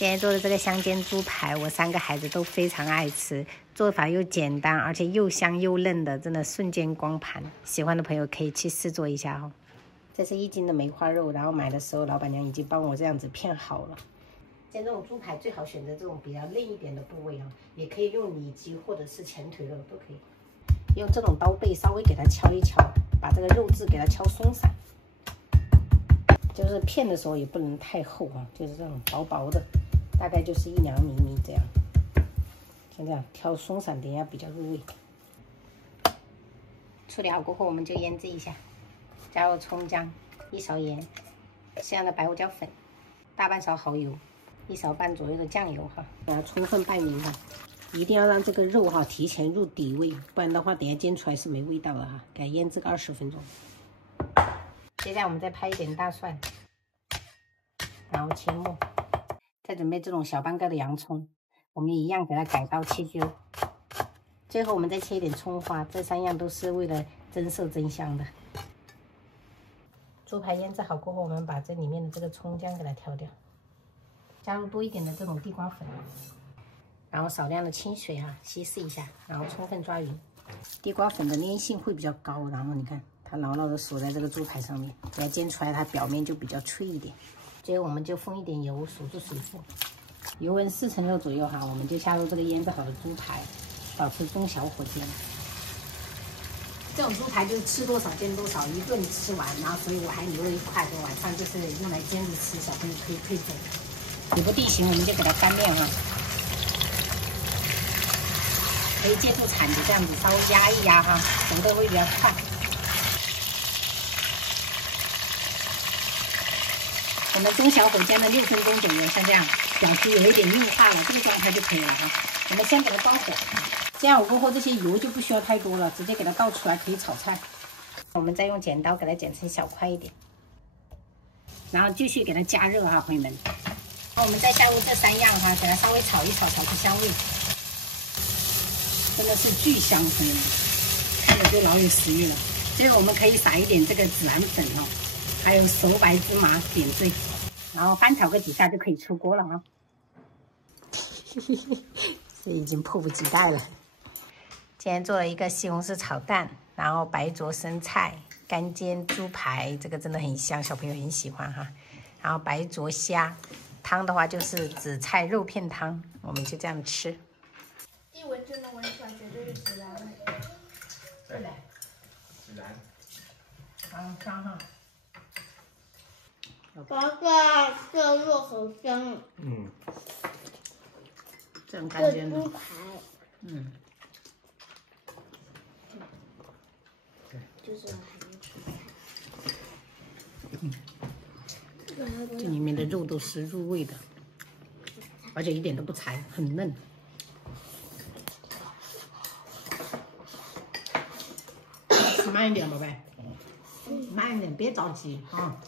今天做的這個香煎豬排，我3個孩子都非常愛吃，做法又簡單，而且又香又嫩的，真的瞬間光盤。喜歡的朋友可以去試做一下哦。這是1斤的梅花肉，然後買的時候老闆娘已經幫我這樣子片好了。像這種豬排最好選擇這種比較嫩一點的部位啊，也可以用里脊或者是前腿肉都可以。用這種刀背稍微給它敲一敲，把這個肉質給它敲鬆散。就是片的時候也不能太厚啊，就是這种薄薄的，大概就是1-2厘米這樣。像這樣挑鬆散点，要比较入味。處理好過後，我們就醃制一下，加入蔥薑，1勺鹽，适量的白胡椒粉，大半勺蚝油，1勺半左右的醬油哈，给它充分拌匀哈。一定要讓這個肉哈提前入底味，不然的話等下煎出來是沒味道的哈。給它醃制個20分鐘。接下來我們再拍一點大蒜，然後切末，再準備這種小半個的洋蔥，我們一樣給它改刀切揪。最後我們再切一點蔥花，這3樣都是為了增色增香的。豬排醃制好過後，我們把這裡面的這個蔥薑給它挑掉，加入多一點的這種地瓜粉，然後少量的清水啊稀釋一下，然後充分抓匀。地瓜粉的粘性會比較高，然後你看它牢牢的鎖在這個豬排上面，给它煎出來它表面就比較脆一點。最後我們就封一點油，锁住水分，油溫4成6左右哈，我們就下入這個醃制好的豬排，保持中小火煎。這種豬排就是吃多少煎多少，一頓吃完，然後所以我還留了1塊，晚上就是用來煎着吃，小朋友可以配粥。有個地形我們就給它翻面哈，可以借助鏟子這樣子稍微壓一壓哈，熟的會比較快。我們中小火煎了6分鐘左右，像這樣表皮有一點硬化了，這個狀態就可以了啊。我們先給它高火，这樣过後這些油就不需要太多了，直接給它倒出來可以炒菜。我們再用剪刀給它剪成小塊一點，然後繼續給它加熱哈，朋友們。然後我們再下入這3樣哈，給它稍微炒一炒，炒出香味，真的是巨香，朋友們，看着就老有食欲了。最後我們可以撒一點這個孜然粉哦。還有熟白芝麻點綴，然後翻炒個幾下就可以出鍋了啊！這已經迫不及待了。今天做了一個西紅柿炒蛋，然後白灼生菜、乾煎豬排，這個真的很香，小朋友很喜歡哈。然後白灼蝦，湯的話就是紫菜肉片湯，我們就這樣吃。一聞就能聞出來，絕對是孜然味。對的，孜然。好香哈！爸爸，這肉好香。這種感覺。豬排。對。就是要這裡面的肉都是入味的，而且一點都不柴，很嫩。吃慢一點，寶貝。慢一點，別着急啊。